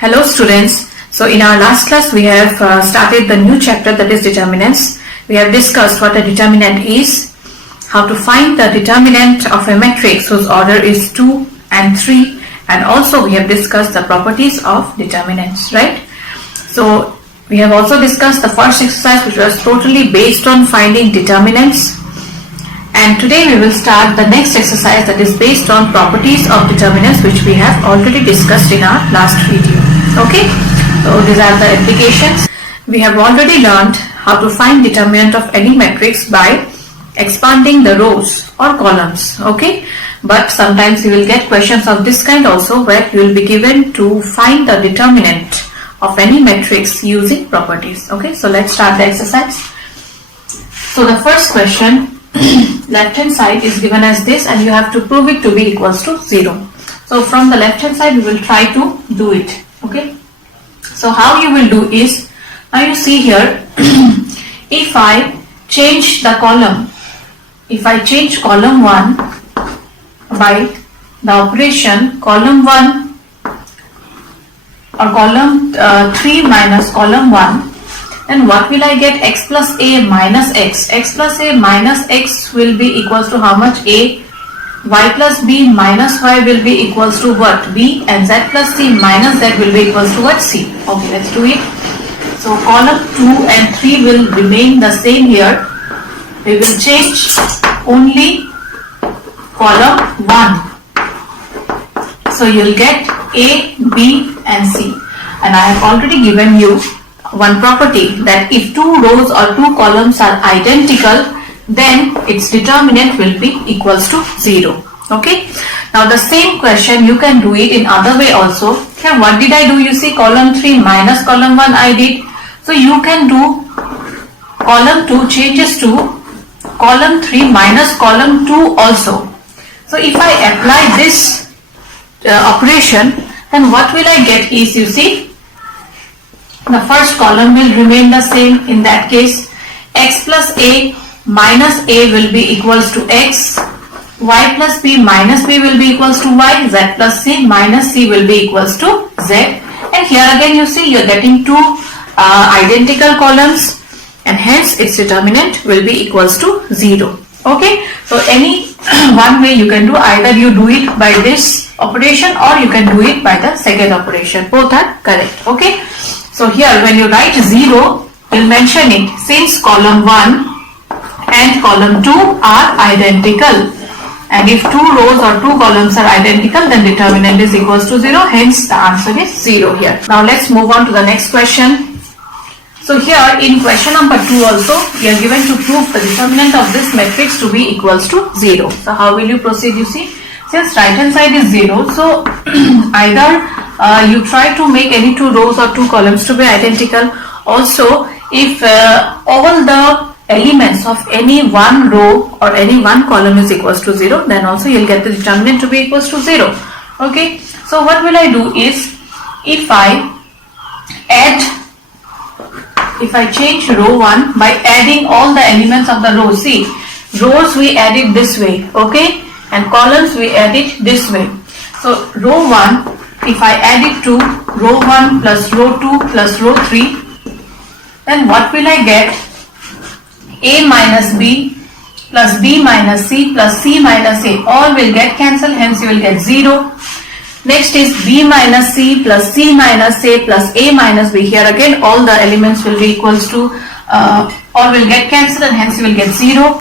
Hello students. So in our last class we have started the new chapter, that is determinants. We have discussed what a determinant is, how to find the determinant of a matrix whose order is 2 and 3, and also we have discussed the properties of determinants, right? So we have also discussed the first exercise, which was totally based on finding determinants. And today we will start the next exercise that is based on properties of determinants, which we have already discussed in our last video. Okay, so these are the applications. We have already learned how to find determinant of any matrix by expanding the rows or columns. Okay, but sometimes you will get questions of this kind also, where you will be given to find the determinant of any matrix using properties. Okay, so let's start the exercise. So the first question, left hand side is given as this, and you have to prove it to be equals to 0. So from the left hand side we will try to do it. Okay, so how you will do is, now you see here, if I change the column, if I change column 1 by the operation column 1 or column 3 minus column 1, then what will I get? X plus A minus X. X plus A minus X will be equals to how much? A. Y plus B minus Y will be equals to what? B. And Z plus C minus Z will be equals to what? C. Okay, let's do it. So column 2 and 3 will remain the same here. We will change only column 1. So you will get A, B and C. And I have already given you one property, that if two rows or two columns are identical, then its determinant will be equals to 0. Okay, now the same question you can do it in other way also. Here what did I do? You see, column 3 minus column 1 I did. So you can do column 2 changes to column 3 minus column 2 also. So if I apply this operation, then what will I get is, you see, the first column will remain the same. In that case, X plus A minus A will be equals to X, Y plus B minus B will be equals to Y, Z plus C minus C will be equals to Z. And here again you see, you are getting two identical columns, and hence its determinant will be equals to 0. Okay, so any one way you can do, either you do it by this operation or you can do it by the second operation. Both are correct. Okay, so here when you write 0, you'll mention it, since column 1 and column 2 are identical, and if two rows or two columns are identical, then determinant is equals to 0, hence the answer is 0 here. Now let's move on to the next question. So here in question number 2 also, we are given to prove the determinant of this matrix to be equals to 0. So how will you proceed? You see, since right hand side is 0, so either you try to make any two rows or two columns to be identical. Also, if all the elements of any one row or any one column is equals to 0, then also you'll get the determinant to be equals to 0. Okay, so what will I do is, if I change row 1 by adding all the elements of the row, see, rows we add it this way, okay, and columns we add it this way. So row 1, if I add it to row 1 plus row 2 plus row 3, then what will I get? A minus B plus B minus C plus C minus A, all will get cancelled, hence you will get 0. Next is B minus C plus C minus A plus A minus B. Here again all the elements will be equals to, all will get cancelled, and hence you will get 0.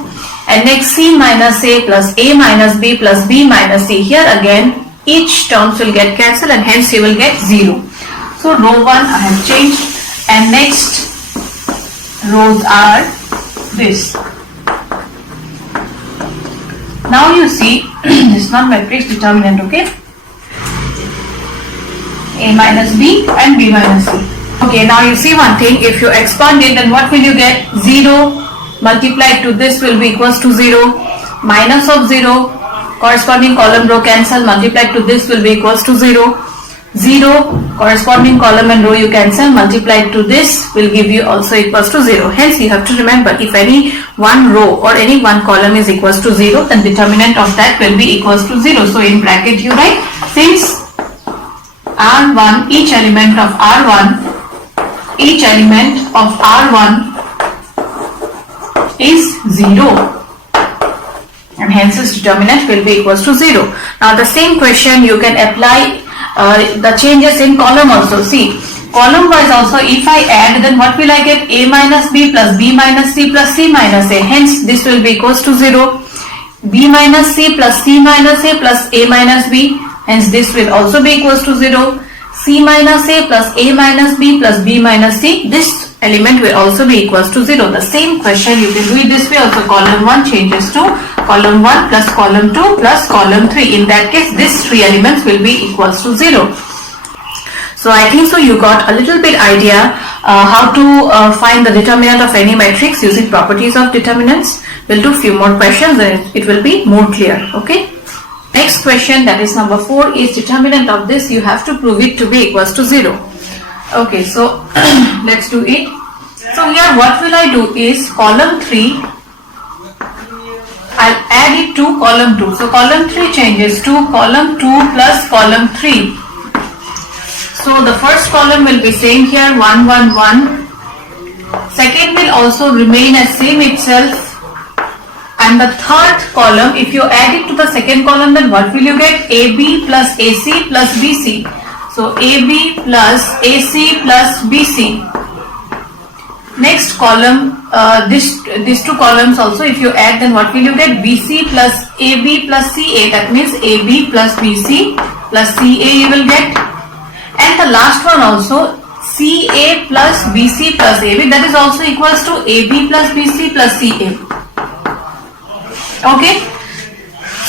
And next C minus A plus A minus B plus B minus C. Here again each terms will get cancelled, and hence you will get 0. So row 1 I have changed, and next rows are this. Now you see, this is not matrix determinant, okay? A minus B and B minus C. Okay, now you see one thing, if you expand it, then what will you get? 0 multiplied to this will be equals to 0, minus of 0, corresponding column row cancel, multiplied to this will be equals to 0, 0, corresponding column and row you cancel, multiplied to this will give you also equals to 0. Hence you have to remember, if any one row or any one column is equals to 0, then determinant of that will be equals to 0. So in bracket you write, since R1, each element of R1 is 0. And hence its determinant will be equals to 0. Now the same question you can apply the changes in column also. See, column wise also if I add, then what will I get? A minus B plus B minus C plus C minus A. Hence this will be equals to 0. B minus C plus C minus A plus A minus B. Hence this will also be equals to 0. C minus A plus A minus B plus B minus C. This element will also be equals to 0. The same question you can do it this way also. Column 1 changes to column 1 plus column 2 plus column 3. In that case, these 3 elements will be equals to 0. So I think so you got a little bit idea how to find the determinant of any matrix using properties of determinants. We'll do few more questions and it will be more clear. Okay. Next question, that is number 4, is determinant of this. You have to prove it to be equals to 0. Okay, so let's do it. So here what will I do is column 3, I'll add it to column 2. So column 3 changes to column 2 plus column 3. So the first column will be same here, 1, 1, 1. Second will also remain as same itself. And the third column, if you add it to the second column, then what will you get? AB plus AC plus BC. So AB plus AC plus BC. Next column, these two columns also, if you add, then what will you get? BC plus AB plus CA. That means AB plus BC plus CA you will get. And the last one also, CA plus BC plus AB. That is also equals to AB plus BC plus CA. Okay.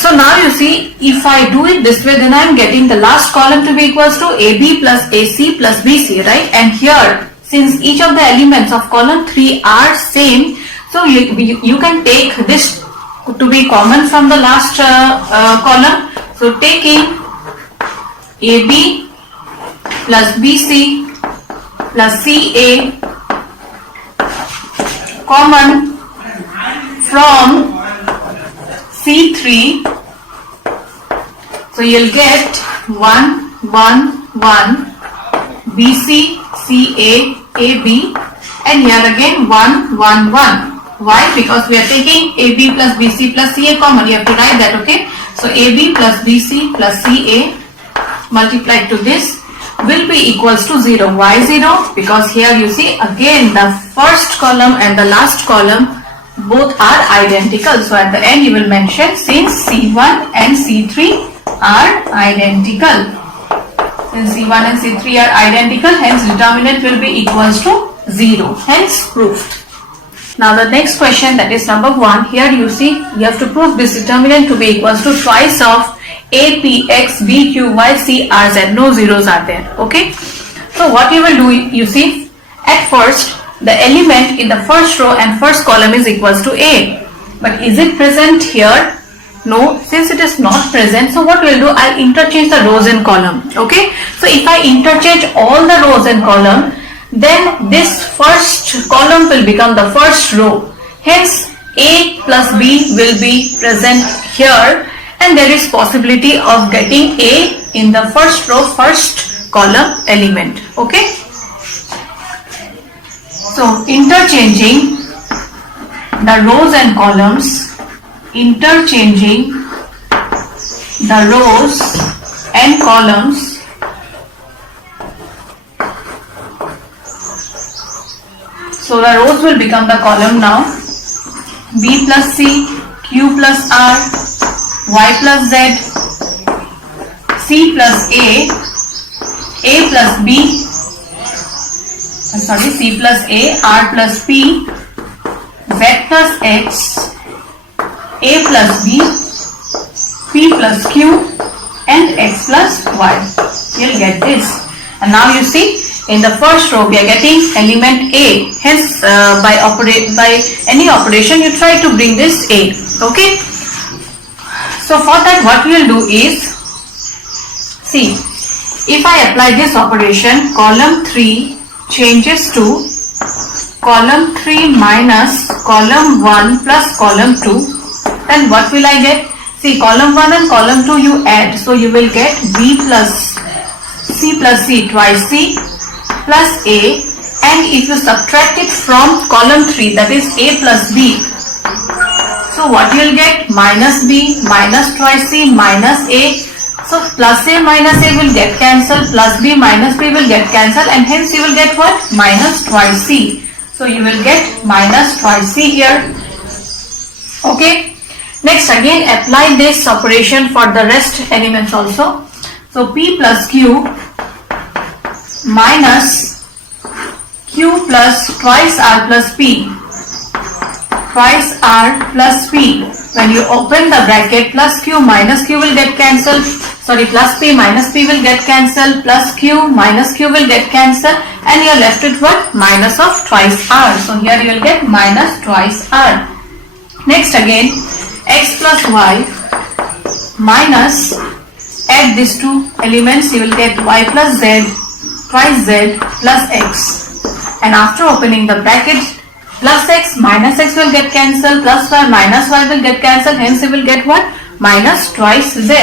So now you see, if I do it this way, then I am getting the last column to be equals to AB plus AC plus BC, right? And here, since each of the elements of column 3 are same, so you can take this to be common from the last column. So taking AB plus BC plus CA common from C3, so you'll get 1, 1, 1, BC, CA, AB, and here again 1, 1, 1. Why? Because we are taking AB plus BC plus CA common. You have to write that, okay? So AB plus BC plus CA multiplied to this will be equals to 0. Why 0? Because here you see again the first column and the last column both are identical. So at the end you will mention since C1 and C3 are identical. Since C1 and C3 are identical, hence determinant will be equals to 0. Hence proved. Now the next question, that is number 1. Here you see you have to prove this determinant to be equals to twice of A, P, X, B, Q, Y, C, R, Z. No zeros are there. Okay. So what you will do, you see, at first the element in the first row and first column is equals to A. But is it present here? No, since it is not present, so what we'll do, I'll interchange the rows and column. Okay. So if I interchange all the rows and column, then this first column will become the first row. Hence A plus B will be present here, and there is possibility of getting A in the first row, first column element. Okay. So interchanging the rows and columns, interchanging the rows and columns, so the rows will become the column now. B plus C, Q plus R, Y plus Z, C plus A plus B, C plus A, R plus P, Z plus X, A plus B, P plus Q, and X plus Y. You'll get this. And now you see, in the first row we are getting element A. Hence, by any operation you try to bring this A. Okay. So for that, what we will do is, see, if I apply this operation, column 3 changes to column 3 minus column 1 plus column 2, then what will I get? See, column 1 and column 2 you add, so you will get B plus C plus C twice C plus A, and if you subtract it from column 3, that is A plus B, so what you will get? Minus B minus twice C minus A. So plus A minus A will get cancelled, plus B minus B will get cancelled, and hence you will get what? Minus twice C. So you will get minus twice C here. Okay. Next, again apply this operation for the rest elements also. So P plus Q minus Q plus twice R plus P, twice R plus P. When you open the bracket, plus Q minus Q will get cancelled, sorry, plus P minus P will get cancelled, plus Q minus Q will get cancelled, and you are left with what? Minus of twice R. So here you will get minus twice R. Next again, X plus Y minus, add these two elements, you will get Y plus Z twice Z plus X. And after opening the bracket, plus X minus X will get cancelled, plus Y minus Y will get cancelled, hence you will get what? Minus twice Z.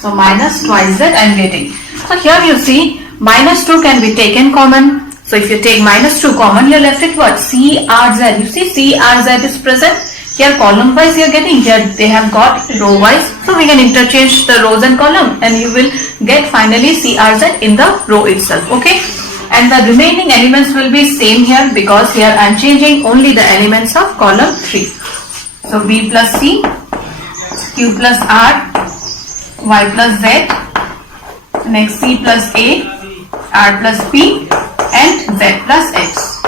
So minus twice Z I am getting. So here you see minus 2 can be taken common. So if you take minus 2 common, you are left with what? CRZ. You see CRZ is present. Here column wise you are getting, here they have got row wise. So we can interchange the rows and column, and you will get finally CRZ in the row itself. Okay. And the remaining elements will be same here, because here I am changing only the elements of column 3. So B plus C, Q plus R, Y plus Z, next C plus A, R plus P, and Z plus X.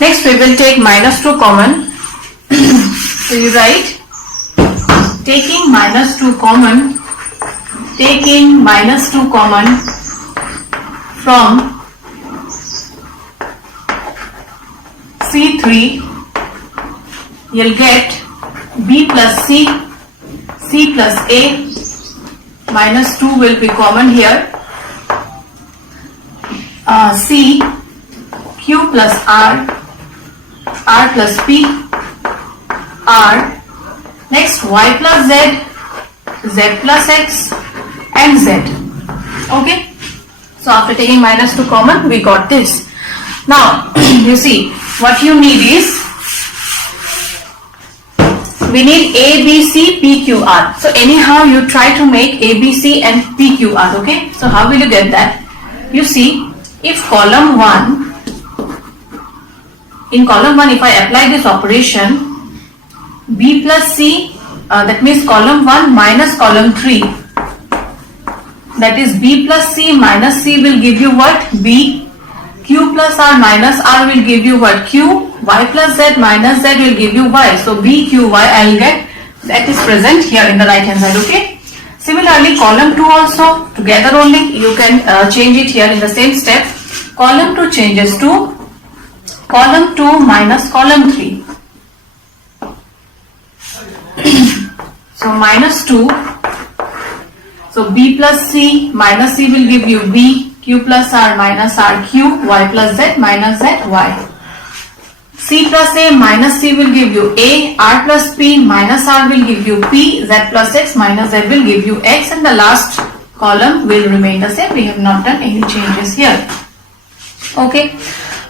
Next we will take minus 2 common. So you write, taking minus 2 common, taking minus 2 common from C3, you'll get B plus C, C plus A, minus 2 will be common here, C, Q plus R, R plus P, R, next Y plus Z, Z plus X, and Z. Okay. So after taking minus 2 common, we got this. Now, you see, what you need is, we need A, B, C, P, Q, R. So anyhow, you try to make A, B, C and P, Q, R. Okay. So how will you get that? You see, if column 1, in column 1, if I apply this operation, B plus C, that means column 1 minus column 3, that is B plus C minus C will give you what? B. Q plus R minus R will give you what? Q. Y plus Z minus Z will give you Y. So B, Q, Y I will get, that is present here in the right hand side. Okay. Similarly, column 2 also together only you can change it here in the same step. Column 2 changes to column 2 minus column 3. So minus 2. So B plus C minus C will give you B, Q plus R minus R, Q, Y plus Z minus Z, Y. C plus A minus C will give you A, R plus P minus R will give you P, Z plus X minus Z will give you X, and the last column will remain the same. We have not done any changes here. Okay.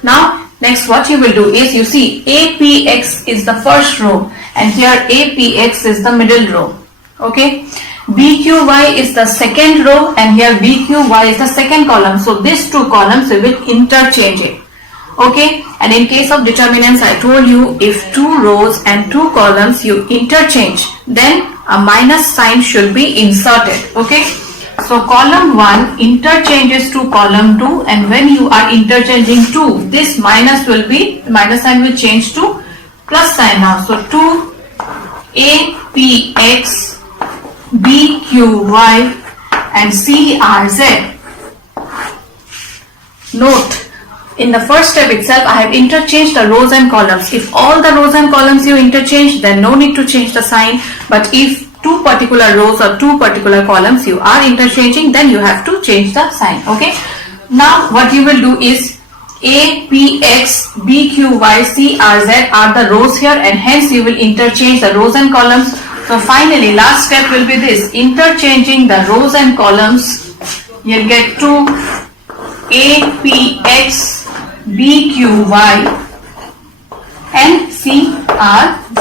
Now next what you will do is, you see APX is the first row and here APX is the middle row. Okay. BQY is the second row and here BQY is the second column. So these two columns we will interchange it. Okay. And in case of determinants, I told you if two rows and two columns you interchange, then a minus sign should be inserted. Okay. So column 1 interchanges to column 2, and when you are interchanging 2, this minus will be, minus sign will change to plus sign now. So 2 APX BQY and CRZ. Note, in the first step itself I have interchanged the rows and columns. If all the rows and columns you interchange, then no need to change the sign. But if two particular rows or two particular columns you are interchanging, then you have to change the sign. Okay. Now what you will do is APX BQY CRZ are the rows here, and hence you will interchange the rows and columns. So finally last step will be this, interchanging the rows and columns you'll get 2 APX BQY and CRZ.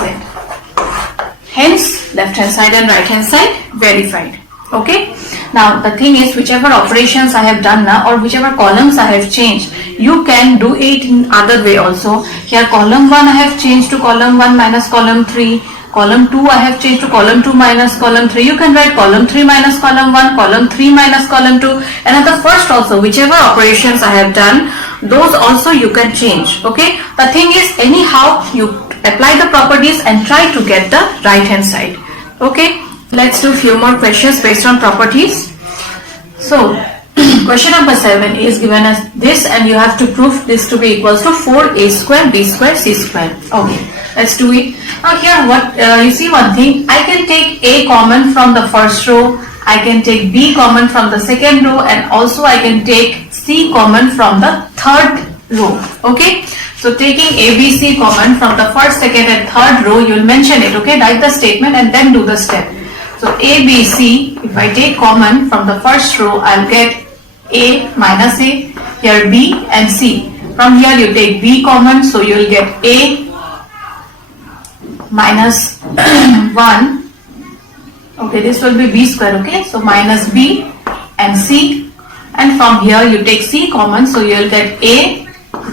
Hence, left hand side and right hand side verified. Okay. Now the thing is, whichever operations I have done now or whichever columns I have changed, you can do it in other way also. Here column 1 I have changed to column 1 minus column 3. Column 2 I have changed to column 2 minus column 3. You can write column 3 minus column 1, column 3 minus column 2. And at the first also, whichever operations I have done, those also you can change. Okay. The thing is, anyhow you apply the properties and try to get the right hand side. Okay. Let's do few more questions based on properties. So, question number 7 is given as this, and you have to prove this to be equals to 4a square b square c square. Okay, let's do it. Now here, what you see one thing, I can take a common from the first row, I can take b common from the second row, and also I can take c common from the third row. Okay. So taking A, B, C common from the first, second and third row, you will mention it. Okay, write the statement and then do the step. So A, B, C, if I take common from the first row, I'll get A minus A, here B and C. From here you take B common, so you'll get A minus 1. Okay, this will be B square, okay, so minus B and C. And from here you take C common, so you'll get A,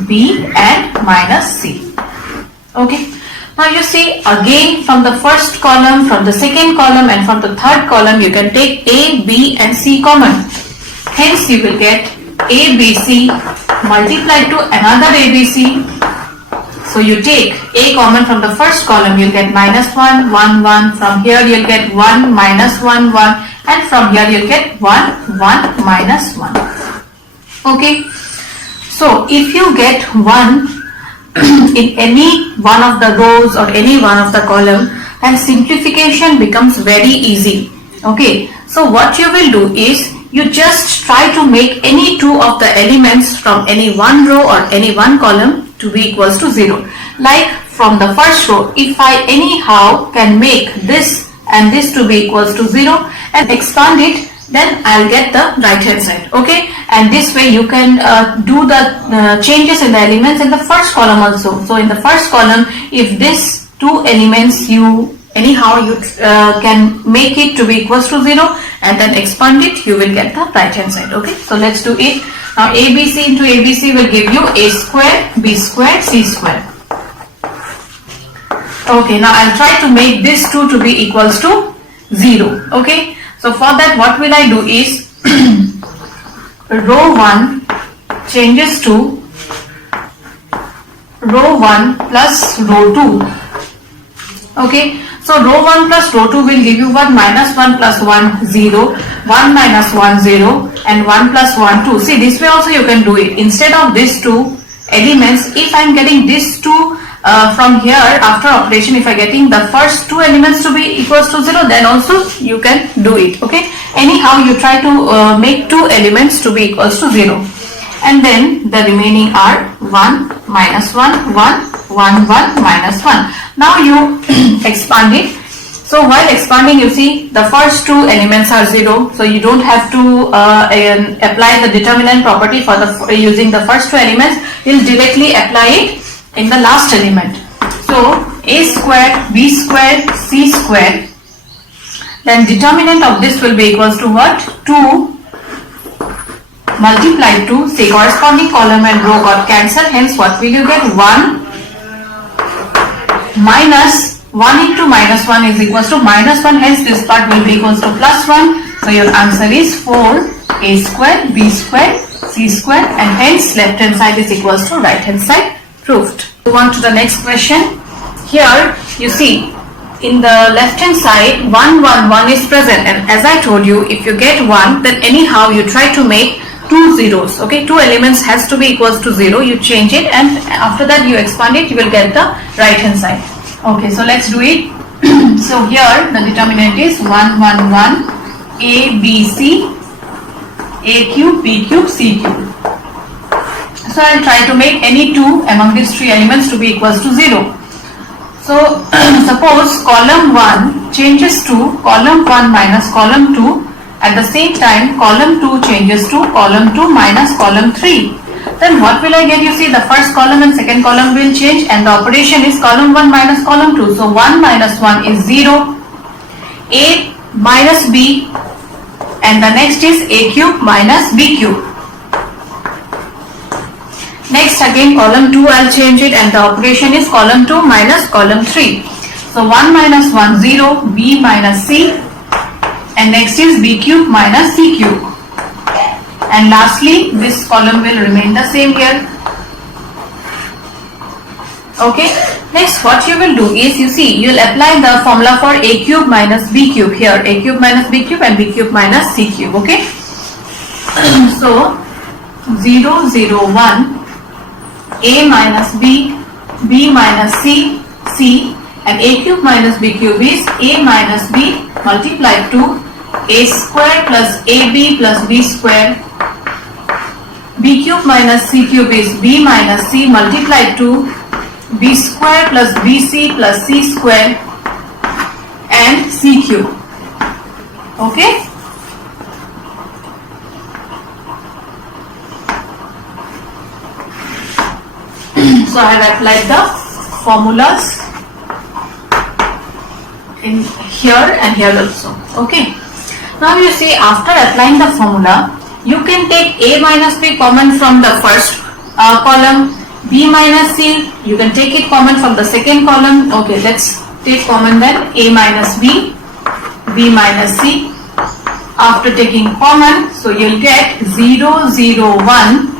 B and minus C. Okay. Now you see, again from the first column, from the second column and from the third column you can take A, B and C common. Hence you will get ABC multiplied to another ABC. So you take A common from the first column, you'll get minus 1, 1, 1. From here you'll get 1, minus 1, 1. And from here you'll get 1, 1, minus 1. Okay. So if you get 1 in any one of the rows or any one of the column, and simplification becomes very easy. Okay, so what you will do is you just try to make any two of the elements from any one row or any one column to be equals to 0. Like from the first row, if I anyhow can make this and this to be equals to 0 and expand it, then I'll get the right hand side. Okay, and this way you can do the changes in the elements in the first column also. So in the first column, if this two elements you anyhow you can make it to be equals to 0 and then expand it, you will get the right hand side. Okay, so let's do it. Now ABC into ABC will give you A square, B square, C square. Okay, now I'll try to make this two to be equals to 0. Okay. So for that, what will I do is row 1 changes to row 1 plus row 2. Okay, so row 1 plus row 2 will give you what? Minus 1 plus 1, 0, 1 minus 1, 0 and 1 plus 1, 2. See, this way also you can do it. Instead of these two elements, if I am getting these two from here after operation, if I getting the first two elements to be equals to 0, then also you can do it. Okay, anyhow you try to make two elements to be equals to 0, and then the remaining are 1 minus 1, 1, 1, 1 minus 1. Now you expand it. So while expanding, you see the first two elements are 0, so you don't have to apply the determinant property for the using the first two elements. You'll directly apply it in the last element. So A square, B square, C square, then determinant of this will be equals to what? 2 multiplied to, say, corresponding column and row got cancelled, hence what will you get? 1 minus 1 into minus 1 is equals to minus 1, hence this part will be equals to plus 1. So your answer is 4 A square, B square, C square, and hence left hand side is equals to right hand side. Proved. Move on to the next question. Here you see in the left hand side 1, 1, 1 is present, and as I told you, if you get 1, then anyhow you try to make two zeros. Okay, two elements has to be equals to 0. You change it, and after that you expand it, you will get the right hand side. Okay, so let's do it. So here the determinant is 1, 1, 1, A, B, C, A cube, B cube, C cube. So I'll try to make any two among these three elements to be equals to 0. So suppose column 1 changes to column 1 minus column 2 At the same time, column 2 changes to column 2 minus column 3. Then what will I get? You see, the first column and second column will change, and the operation is column 1 minus column 2. So 1 minus 1 is 0. A minus B, and the next is A cube minus B cube. Next again column 2 I'll change it, and the operation is column 2 minus column 3. So 1 minus 1 0, B minus C, and next is B cube minus C cube. And lastly this column will remain the same here. Okay, next what you will do is, you see, you will apply the formula for A cube minus B cube here, A cube minus B cube and B cube minus C cube. Okay, so 0 0 1, A minus B, B minus C, C, and A cube minus B cube is A minus B multiplied to A square plus AB plus B square. B cube minus C cube is B minus C multiplied to B square plus BC plus C square and C cube. Okay. So I have applied the formulas in here and here also. Okay. Now you see, after applying the formula, you can take A minus B common from the first column, B minus C, you can take it common from the second column. Okay, let's take common then A minus B, B minus C. After taking common, so you'll get 0 0 1,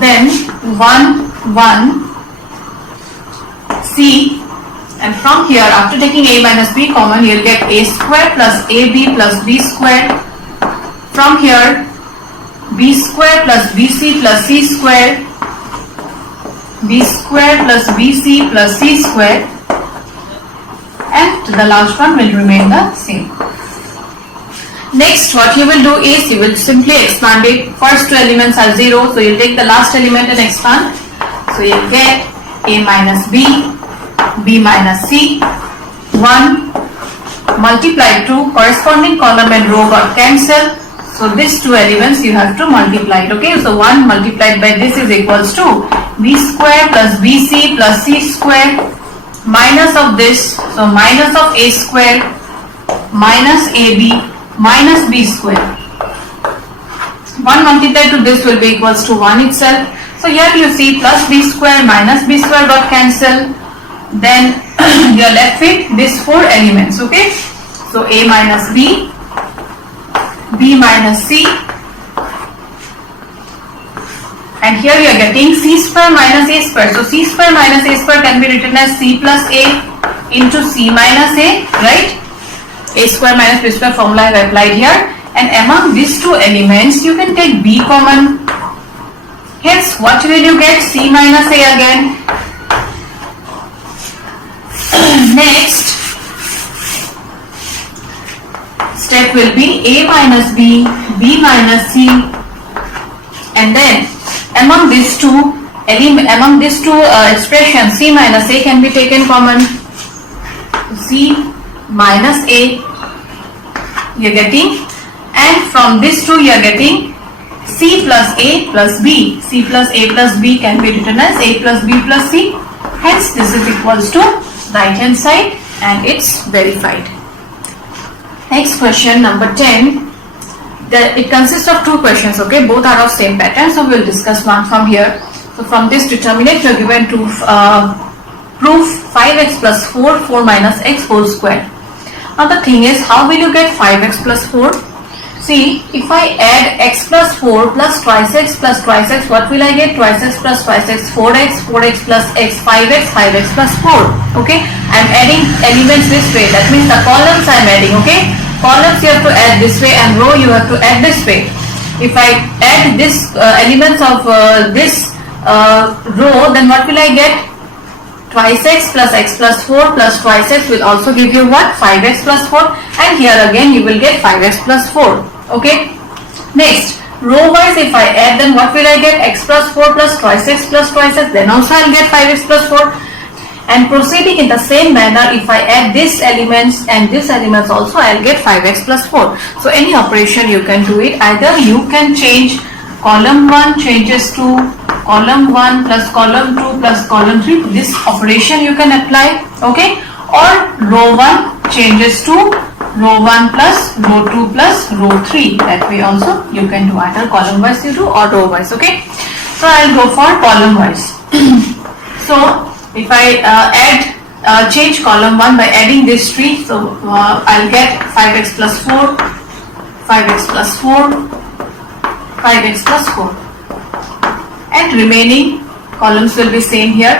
then 1 1 C, and from here after taking A minus B common, you'll get A square plus AB plus B square. From here B square plus BC plus C square, B square plus BC plus C square, and the last one will remain the same. Next what you will do is, you will simply expand it. First two elements are 0, so you'll take the last element and expand. So you'll get A minus B, B minus C, 1 multiplied to corresponding column and row got cancelled. So these two elements you have to multiply it. Okay, so 1 multiplied by this is equals to B square plus BC plus C square minus of this, so minus of A square minus AB minus B square. 1 multiplied to this will be equals to 1 itself. So here you see plus B square minus B square got cancelled. Then you are left with these 4 elements. Okay, so A minus B, B minus C, and here you are getting C square minus A square. So C square minus A square can be written as C plus A into C minus A, right? A square minus B square formula I have applied here, and among these two elements you can take B common. Hence what will you get? C minus A again. Next step will be A minus B, B minus C, and then among these two expressions, C minus A can be taken common. C minus A you are getting, and from these two you are getting C plus A plus B. C plus A plus B can be written as A plus B plus C. Hence this is equals to right hand side, and it's verified. Next question, number 10. It consists of 2 questions. Okay, both are of same pattern, so we'll discuss one from here. So from this determinant you are given to prove 5x plus 4, 4 minus x whole square. Now the thing is, how will you get 5x plus 4? See, if I add x plus 4 plus twice x plus twice x, what will I get? Twice x plus twice x, 4x, 4x plus x, 5x, 5x plus 4. Okay, I am adding elements this way. That means the columns I am adding. Okay, columns you have to add this way, and row you have to add this way. If I add this elements of this row, then what will I get? Twice x plus 4 plus twice x will also give you what? 5x plus 4, and here again you will get 5x plus 4. Okay, next row wise if I add, then what will I get? X plus 4 plus twice x, then also I will get 5x plus 4. And proceeding in the same manner, if I add this elements and this elements also, I'll get 5x plus 4. So any operation you can do it. Either you can change column 1 changes to column 1 plus column 2 plus column 3. This operation you can apply, okay? Or row 1 changes to row 1 plus row 2 plus row 3. That way also you can do, either column wise you do or row wise, okay? So I'll go for column wise. So if I change column 1 by adding this 3, so I'll get 5x plus 4, 5x plus 4, 5x plus 4, and remaining columns will be same here.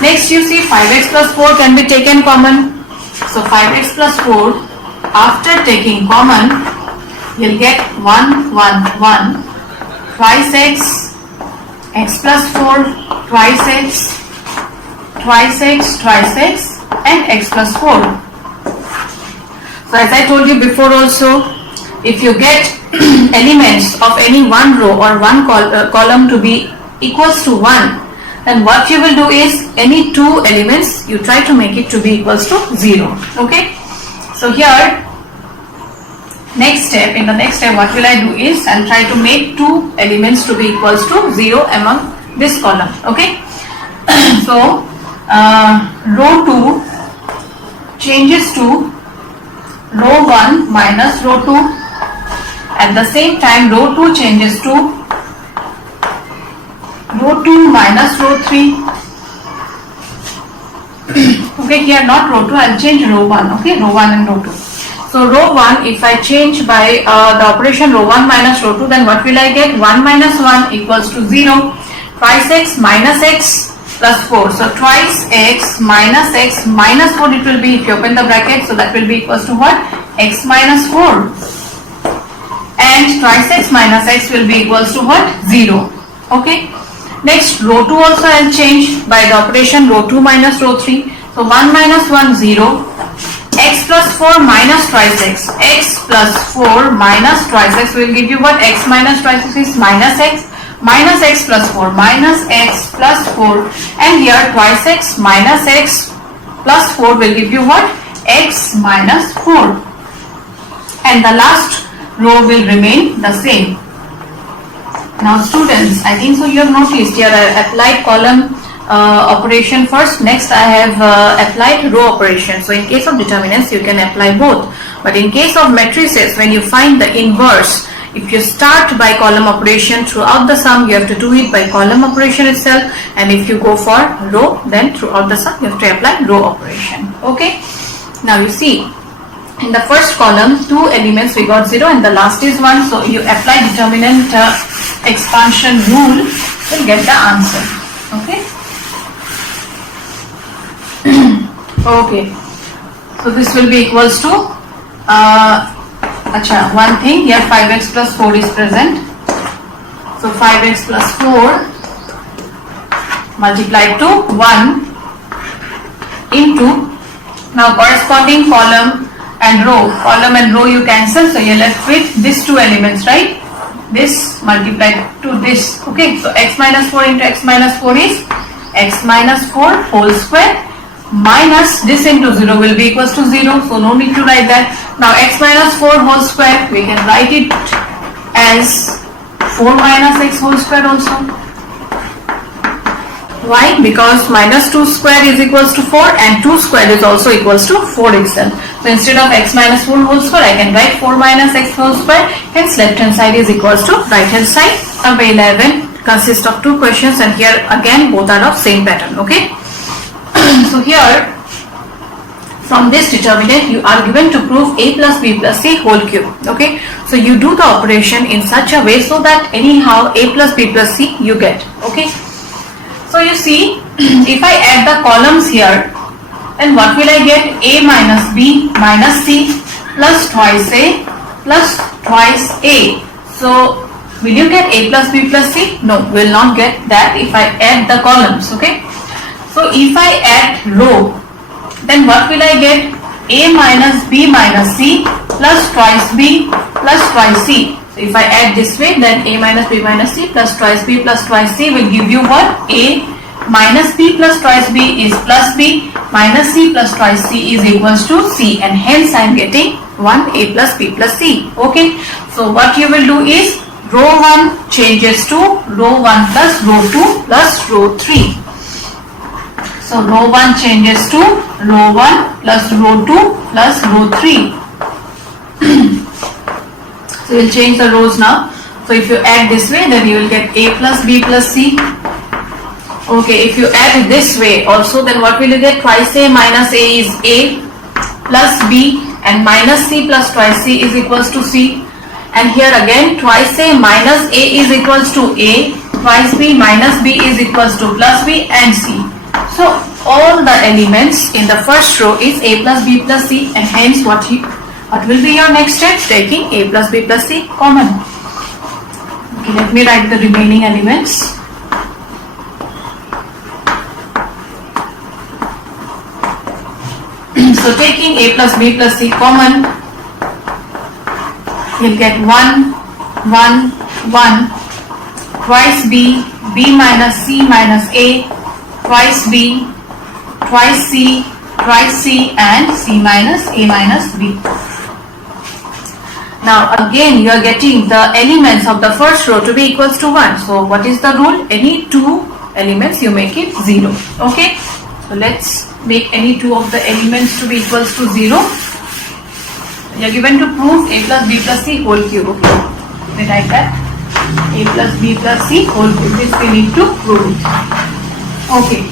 Next you see 5x plus 4 can be taken common. So 5x plus 4, after taking common, you'll get 1, 1, 1, twice x, x plus 4, twice x, twice x, twice x, and x plus 4. So as I told you before also, if you get elements of any one row or one column to be equals to 1, then what you will do is any two elements you try to make it to be equals to 0. Okay. So here, in the next step what will I do is I'll try to make two elements to be equals to 0 among this column. Okay. So row 2 changes to row 1 minus row 2. At the same time, row 2 changes to row 2 minus row 3. Okay, here not row 2, I'll change row 1. Okay, row 1 and row 2. So row 1, if I change by the operation row 1 minus row 2, then what will I get? 1 minus 1 equals to 0. Twice x minus x plus 4. So twice x minus 4 it will be, if you open the bracket, so that will be equals to what? X minus 4. And twice x minus x will be equals to what? 0. Okay. Next, row 2 also I will change by the operation row 2 minus row 3. So 1 minus 1, 0. X plus 4 minus twice x. X plus 4 minus twice x will give you what? X minus twice x is minus x. Minus x plus 4 minus x plus 4, and here twice x minus x plus 4 will give you what? X minus 4, and the last row will remain the same. Now students, I think so you have noticed here I applied column operation first, next I have applied row operation. So in case of determinants you can apply both, but in case of matrices, when you find the inverse, if you start by column operation throughout the sum, you have to do it by column operation itself, and if you go for row, then throughout the sum you have to apply row operation. Okay. Now you see, in the first column, two elements we got 0 and the last is 1. So you apply determinant expansion rule, you'll get the answer. Okay. Okay. So this will be equals to one thing here, 5x plus 4 is present. So 5x plus 4 multiplied to 1 into, now corresponding column and row you cancel, so you're left with these two elements, right? This multiplied to this. Okay, so x minus 4 into x minus 4 is x minus 4 whole square minus this into 0 will be equals to 0, so no need to write that. Now x minus 4 whole square, we can write it as 4 minus x whole square also. Why? Because minus 2 square is equals to 4 and 2 square is also equals to 4 itself. So instead of x minus 4 whole square, I can write 4 minus x whole square, hence left hand side is equals to right hand side. Number 11 consists of two questions, and here again both are of same pattern. Okay. So here, from this determinant you are given to prove a plus b plus c whole cube. Okay, so you do the operation in such a way so that anyhow a plus b plus c you get. Okay, so you see, if I add the columns here, then what will I get? A minus b minus c plus twice a plus twice a. So will you get a plus b plus c? No, will not get that if I add the columns. Okay. So if I add row, then what will I get? A minus b minus c plus twice b plus twice c. So So if I add this way, then A minus B minus C plus twice B plus twice C will give you what? A minus B plus twice B is plus B, minus C plus twice C is equals to C, and hence I am getting 1A plus B plus C. Okay. So what you will do is row 1 changes to row 1 plus row 2 plus row 3. So row 1 changes to row 1 plus row 2 plus row 3. So we will change the rows now. So if you add this way, then you will get A plus B plus C. Okay, if you add it this way also, then what will you get? Twice A minus A is A plus B, and minus C plus twice C is equals to C. And here again twice A minus A is equals to A, twice B minus B is equals to plus B and C. So all the elements in the first row is A plus B plus C, and hence what will be your next step? Taking A plus B plus C common. Okay, let me write the remaining elements. So taking A plus B plus C common, you'll get 1, 1, 1, twice B, B minus C minus A, twice B, twice C, twice C, and C minus A minus B. Now again you are getting the elements of the first row to be equals to 1. So what is the rule? Any two elements you make it 0. Okay. So let's make any two of the elements to be equals to 0. You are given to prove A plus B plus C whole cube. Okay. Let me write that. A plus B plus C whole cube. This we need to prove it. Okay.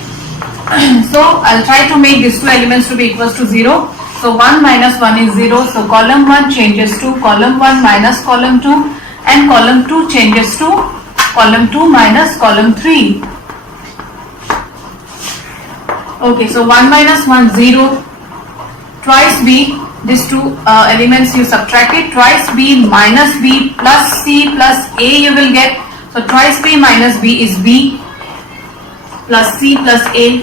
So I'll try to make these two elements to be equals to 0. So 1 minus 1 is 0. So column 1 changes to column 1 minus column 2, and column 2 changes to column 2 minus column 3. Okay, so 1 minus 1 0, twice B, these two elements you subtract it, twice B minus B plus C plus A you will get. So twice B minus B is B plus C plus A.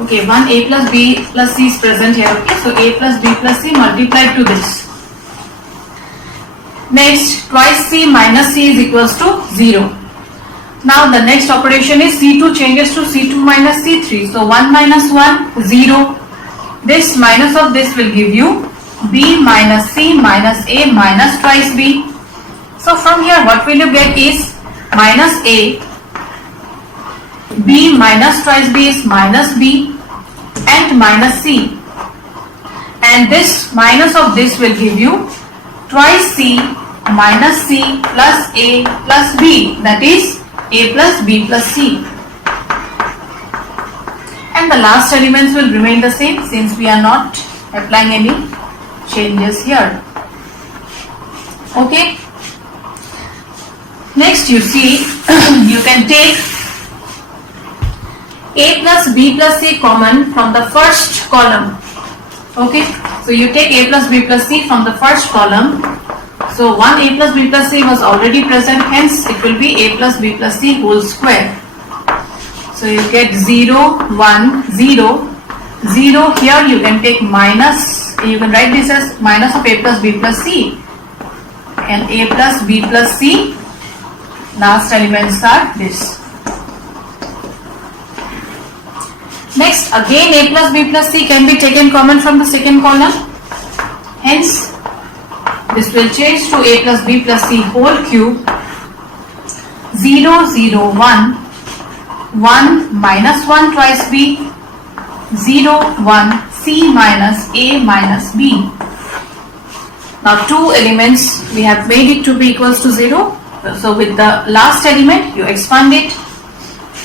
Okay, 1A plus B plus C is present here. Okay, so A plus B plus C multiplied to this. Next, twice C minus C is equals to 0. Now the next operation is C2 changes to C2 minus C3. So 1 minus 1, 0. This minus of this will give you B minus C minus A minus twice B. So from here what will you get is minus A, B minus twice B is minus B, and minus C. And this minus of this will give you twice C minus C plus A plus B, that is A plus B plus C. And the last elements will remain the same since we are not applying any changes here. Okay. Next you see you can take A plus B plus C common from the first column. Okay. So you take A plus B plus C from the first column. So 1A plus B plus C was already present, hence it will be A plus B plus C whole square. So you get 0, 1, 0, 0. Here you can take minus, you can write this as minus of A plus B plus C, and A plus B plus C, last elements are this. Next, again A plus B plus C can be taken common from the second column, hence this will change to A plus B plus C whole cube. 0, 0, 1, 1 minus 1 twice B, 0, 1, C minus A minus B. Now two elements we have made it to be equals to 0. So with the last element you expand it.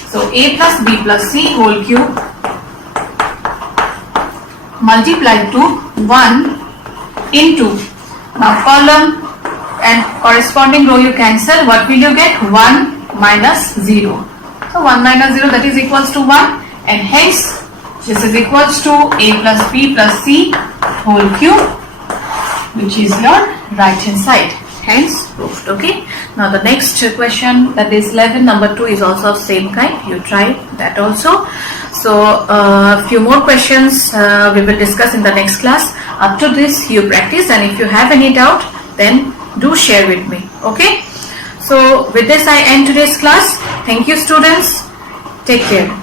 So A plus B plus C whole cube multiplied to 1 into, now column and corresponding row you cancel, what will you get? 1 minus 0. So 1 minus 0, that is equals to 1, and hence this is equals to A plus B plus C whole cube, which is your right hand side. Hence proved. Okay. Now the next question, that is 11 number 2, is also of same kind. You try that also. So a few more questions we will discuss in the next class. Up to this you practice, and if you have any doubt then do share with me. Okay. So with this I end today's class. Thank you students. Take care.